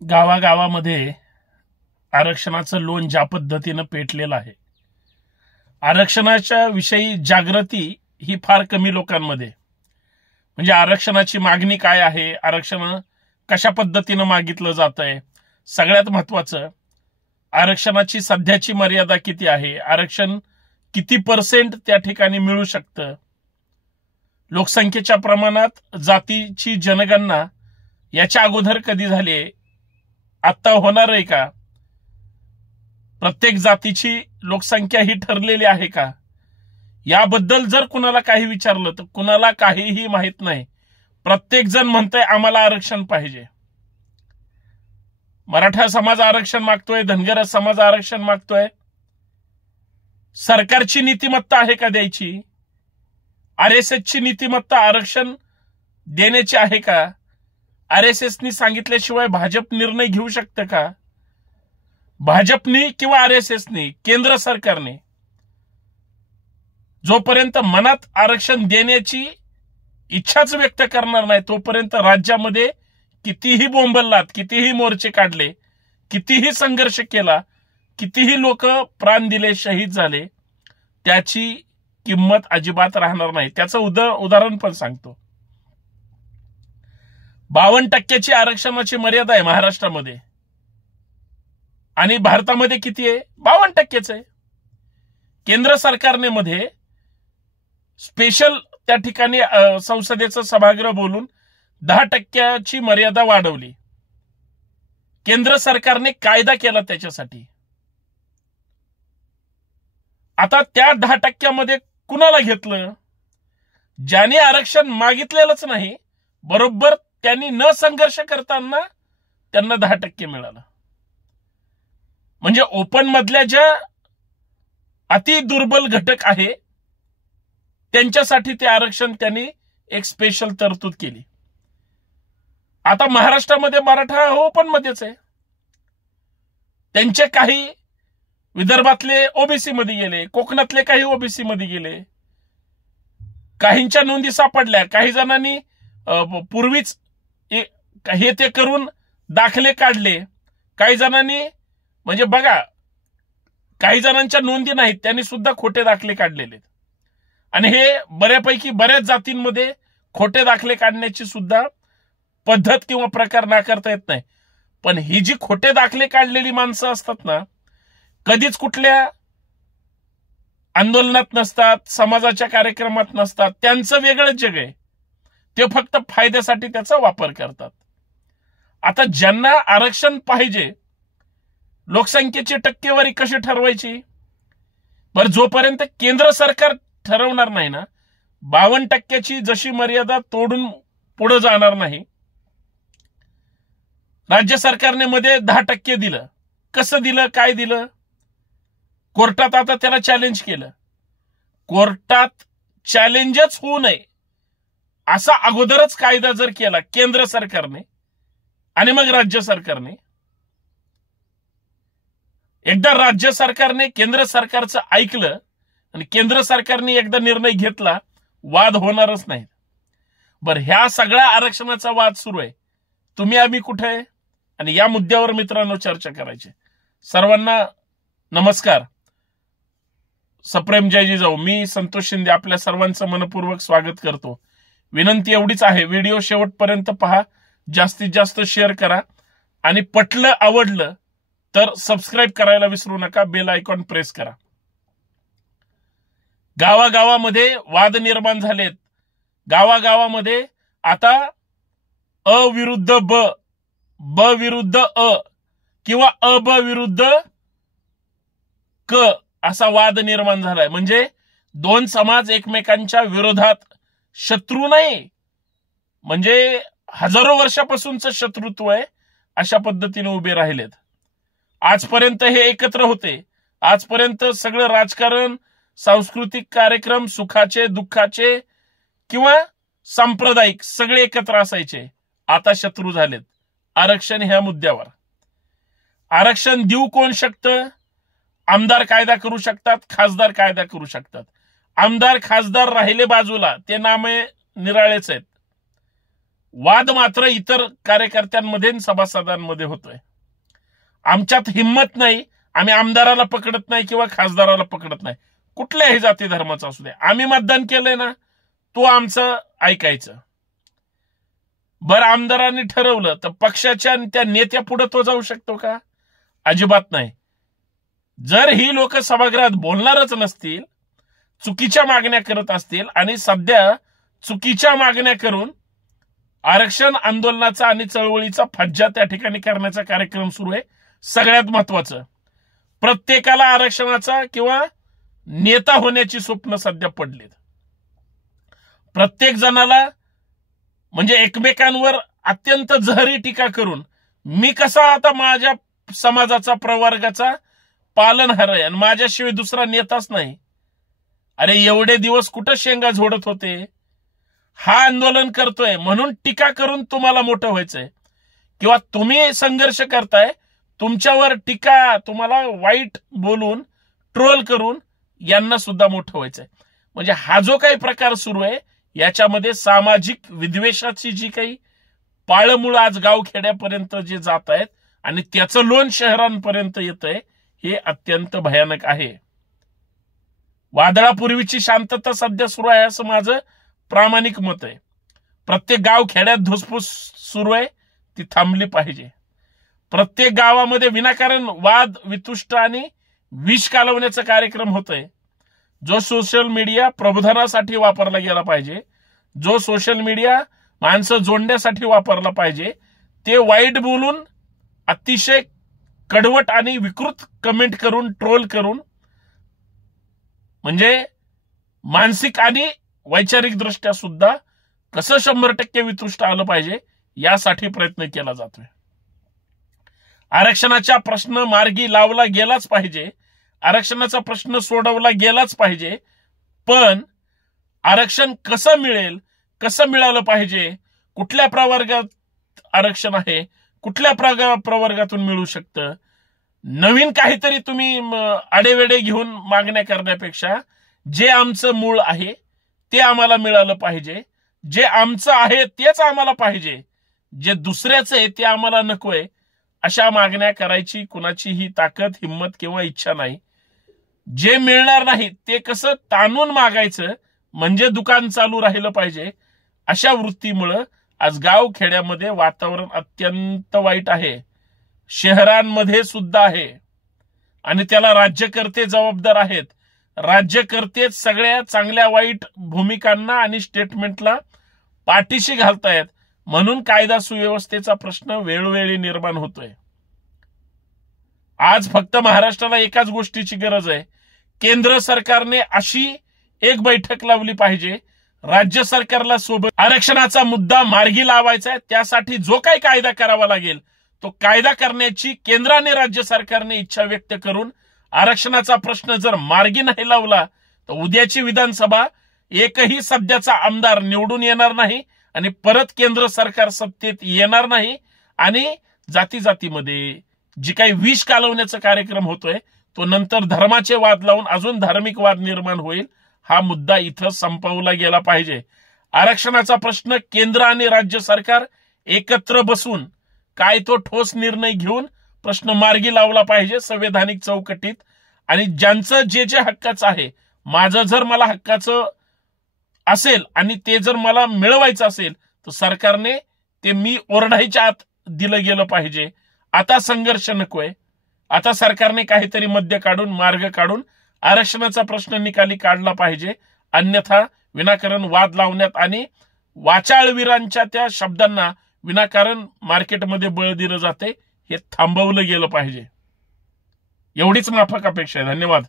गावागावामध्ये आरक्षणाचं लोण ज्या पद्धतीनं पेटलेलं आहे, आरक्षणाच्या विषयी जागृती ही फार कमी लोकांमध्ये, म्हणजे आरक्षणाची मागणी काय आहे, आरक्षण कशा पद्धतीनं मागितलं जातंय, सगळ्यात महत्वाचं आरक्षणाची सध्याची मर्यादा किती आहे, आरक्षण किती % त्या ठिकाणी मिळू शकतं, लोकसंख्येच्या प्रमाणात जातीची जनगणना याच्या अगोदर कधी झाली, आता होणार आहे का, प्रत्येक जातीची लोकसंख्या ही ठरलेली आहे का, याबद्दल जर कुणाला काही विचारलं तर कुणाला काहीही माहित नाही. प्रत्येक जण म्हणतंय आम्हाला आरक्षण पाहिजे. मराठा समाज आरक्षण मागतोय, धनगर समाज आरक्षण मागतोय. सरकारची नीतिमत्ता आहे का द्यायची? RSSची नीतिमत्ता आरक्षण देण्याची आहे का? RSSनी सांगितल्याशिवाय भाजप निर्णय घेऊ शकतं का? भाजपनी किंवा RSSनी, केंद्र सरकारने जोपर्यंत मनात आरक्षण देण्याची इच्छाच व्यक्त करणार नाही तोपर्यंत राज्यामध्ये कितीही बोंबललात, कितीही मोर्चे काढले, कितीही संघर्ष केला, कितीही लोक प्राण दिले, शहीद झाले, त्याची किंमत अजिबात राहणार नाही. त्याचं उदाहरण पण सांगतो. 52% आरक्षणाची मर्यादा आहे महाराष्ट्रामध्ये आणि भारतामध्ये किती आहे? 52% आहे. केंद्र सरकारने मध्ये स्पेशल त्या ठिकाणी संसदेचं सभागृह बोलून 10% मर्यादा वाढवली. केंद्र सरकारने कायदा केला त्याच्यासाठी. आता त्या 10% कुणाला घेतलं? ज्याने आरक्षण मागितलेलंच नाही, बरोबर त्यांनी न संघर्ष करताना त्यांना 10% मिळालं. म्हणजे ओपन मधल्या ज्या अति दुर्बल घटक आहे त्यांच्यासाठी ते आरक्षण त्यांनी एक स्पेशल तरतूद केली. आता महाराष्ट्रामध्ये मराठा ओपन मध्येच आहे. त्यांचे काही विदर्भातले ओबीसी मध्ये गेले, कोकणातले काही ओबीसी मध्ये गेले, काहींच्या नोंदी सापडल्या, काही जणांनी पूर्वीच हे ते करून दाखले काढले, काही जणांनी म्हणजे बघा काही जणांच्या नोंदी नाहीत त्यांनी सुद्धा खोटे दाखले काढलेले. आणि हे बऱ्यापैकी बऱ्याच जातींमध्ये खोटे दाखले काढण्याची सुद्धा पद्धत किंवा प्रकार नाकारता येत नाही. पण ही जी खोटे दाखले काढलेली माणसं असतात ना, कधीच कुठल्या आंदोलनात नसतात, समाजाच्या कार्यक्रमात नसतात, त्यांचं वेगळंच जग आहे. ते फक्त फायद्यासाठी त्याचा वापर करतात. आता ज्यांना आरक्षण पाहिजे, लोकसंख्येची टक्केवारी कशी ठरवायची? बरं, जोपर्यंत केंद्र सरकार ठरवणार नाही ना, 52% जशी मर्यादा तोडून पुढे जाणार नाही. राज्य सरकारने मध्ये 10% दिलं. कसं दिलं, काय दिलं? कोर्टात आता त्याला चॅलेंज केलं. कोर्टात चॅलेंजच होऊ नये असा अगोदरच कायदा जर केला केंद्र सरकारने आणि मग राज्य सरकारने, एकदा राज्य सरकारने केंद्र सरकारचं ऐकलं आणि केंद्र सरकारने एकदा निर्णय घेतला, वाद होणारच नाही. बरं, ह्या सगळ्या आरक्षणाचा वाद सुरू आहे. तुम्ही आम्ही कुठे आहे? आणि या मुद्द्यावर मित्रांनो चर्चा करायची. सर्वांना नमस्कार. सप्रेम जय जिजाऊ. मी संतोष शिंदे आपल्या सर्वांचं मनपूर्वक स्वागत करतो. विनंती एवढीच आहे, व्हिडिओ शेवटपर्यंत पहा, जास्तीत जास्त शेअर करा आणि पटलं आवडलं तर सबस्क्राईब करायला विसरू नका, बेल आयकॉन प्रेस करा. गावागावामध्ये वाद निर्माण झालेत. गावागावामध्ये आता अ विरुद्ध ब, ब विरुद्ध अ किंवा अ ब विरुद्ध क असा वाद निर्माण झालाय. म्हणजे दोन समाज एकमेकांच्या विरोधात, शत्रू नाही, म्हणजे हजारो वर्षापासूनचं शत्रुत्व आहे, अशा पद्धतीने उभे राहिलेत. आजपर्यंत हे एकत्र होते. आजपर्यंत सगळं राजकारण, सांस्कृतिक कार्यक्रम, सुखाचे दुःखाचे किंवा सांप्रदायिक सगळे एकत्र असायचे. आता शत्रू झालेत. आरक्षण ह्या मुद्द्यावर. आरक्षण देऊ कोण शकतं? आमदार कायदा करू शकतात, खासदार कायदा करू शकतात. आमदार खासदार राहिले बाजूला, ते नामे निराळेच आहेत. वाद मात्र इतर कार्यकर्त्यांमध्ये आणि सभासदांमध्ये होतोय. आमच्यात हिंमत नाही, आम्ही आमदाराला पकडत नाही किंवा खासदाराला पकडत नाही, कुठल्याही जाती धर्माचा असू दे. आम्ही मतदान केलंय ना, तो आमचं ऐकायचं. बरं, आमदारांनी ठरवलं तर पक्षाच्या आणि त्या नेत्या पुढे तो जाऊ शकतो का? अजिबात नाही. जर ही लोक सभागृहात बोलणारच नसतील, चुकीच्या मागण्या करत असतील आणि सध्या चुकीच्या मागण्या करून आरक्षण आंदोलनाचा आणि चळवळीचा फज्जा त्या ठिकाणी करण्याचा कार्यक्रम सुरू आहे. सगळ्यात महत्वाचं, प्रत्येकाला आरक्षणाचा किंवा नेता होण्याची स्वप्न सध्या पडलीत. प्रत्येक जणाला म्हणजे एकमेकांवर अत्यंत जहरी टीका करून मी कसा आता माझ्या समाजाचा प्रवर्गाचा पालनहार आहे आणि माझ्याशिवाय दुसरा नेताच नाही. अरे एवढे दिवस कुठं शेंगा झोडत होते? हा आंदोलन करतोय म्हणून टीका करून तुम्हाला मोठं व्हायचंय किंवा तुम्ही संघर्ष करताय, तुमच्यावर टीका, तुम्हाला वाईट बोलून ट्रोल करून यांना सुद्धा मोठं व्हायचंय. म्हणजे हा जो काही प्रकार सुरू आहे याच्यामध्ये सामाजिक विद्वेषाची जी काही पाळमुळं आज गावखेड्यापर्यंत जे जात आहेत आणि त्याचं लोण शहरांपर्यंत येतंय, हे अत्यंत भयानक आहे. वादळापूर्वीची शांतता सध्या सुरू आहे असं माझं प्रामाणिक मत आहे. प्रत्येक गाव खेड्यात धुसफूस सुरू आहे, ती थांबली पाहिजे. प्रत्येक गावामध्ये विनाकारण वाद, वितुष्ट आणि विष कालवण्याचा कार्यक्रम होतोय. जो सोशल मीडिया प्रबोधनासाठी वापरला गेला पाहिजे, जो सोशल मीडिया माणसं जोडण्यासाठी वापरला पाहिजे, ते वाईट बोलून अतिशय कडवट आणि विकृत कमेंट करून, ट्रोल करून, म्हणजे मानसिक आणि वैचारिक दृष्ट्या सुद्धा कसं 100% वितुष्ट आलं पाहिजे यासाठी प्रयत्न केला जातोय. आरक्षणाचा प्रश्न मार्गी लावला गेलाच पाहिजे, आरक्षणाचा प्रश्न सोडवला गेलाच पाहिजे. पण आरक्षण कसं मिळेल, कसं मिळालं पाहिजे, कुठल्या प्रवर्गात आरक्षण आहे, कुठल्या प्रवर्गातून मिळू शकतं, नवीन काहीतरी तुम्ही आडेवेडे घेऊन मागण्या करण्यापेक्षा जे आमचं मूळ आहे ते आम्हाला मिळालं पाहिजे, जे आमचं आहे तेच आम्हाला पाहिजे, जे दुसऱ्याचं आहे ते आम्हाला नकोय, अशा मागण्या करायची कुणाचीही ताकद, हिंमत किंवा इच्छा नाही. जे मिळणार नाही ते कसं ताणून मागायचं म्हणजे दुकान चालू राहिलं पाहिजे, अशा वृत्तीमुळं आज गाव खेड्यामध्ये वातावरण अत्यंत वाईट आहे. शहरांमध्ये सुद्धा आहे आणि त्याला राज्यकर्ते जबाबदार आहेत. राज्यकर्तेच सगळ्या चांगल्या वाईट भूमिकांना आणि स्टेटमेंटला पाठीशी घालतायत, म्हणून कायदा सुव्यवस्थेचा प्रश्न वेळोवेळी निर्माण होतोय. आज फक्त महाराष्ट्राला एकाच गोष्टीची गरज आहे, केंद्र सरकारने अशी एक बैठक लावली पाहिजे, राज्य सरकारला सोबत आरक्षणाचा मुद्दा मार्गी लावायचा आहे. त्यासाठी जो काही कायदा करावा लागेल तो कायदा करण्याची केंद्र आणि राज्य सरकारने इच्छा व्यक्त करून आरक्षणाचा प्रश्न जर मार्गी नाही लावला तर उद्याची विधानसभा एकही सध्याचा आमदार निवडून येणार नाही आणि परत केंद्र सरकार सत्तेत येणार नाही आणि जाती जातीमध्ये जी काही विष कालवण्याचा कार्यक्रम होतोय तो नंतर धर्माचे वाद लावून अजून धार्मिक वाद निर्माण होईल. हा मुद्दा इथं संपवला गेला पाहिजे. आरक्षणाचा प्रश्न केंद्र आणि राज्य सरकार एकत्र बसून काय तो ठोस निर्णय घेऊन प्रश्न मार्गी लावला पाहिजे संवैधानिक चौकटीत. आणि ज्यांचं जे जे हक्काचं आहे, माझं जर मला हक्काचं असेल आणि ते जर मला मिळवायचं असेल तर सरकारने ते मी ओरडायच्या आत दिलं गेलं पाहिजे. आता संघर्ष नकोय, आता सरकारने काहीतरी मध्य काढून, मार्ग काढून आरक्षणाचा प्रश्न निकाली काढला पाहिजे. अन्यथा विनाकारण वाद लावण्यात आणि वाचाळवीरांच्या त्या शब्दांना विनाकारण मार्केटमध्ये बळ दिलं जाते, हे थांबवलं गेलं पाहिजे. एवढीच माफक अपेक्षा आहे. धन्यवाद.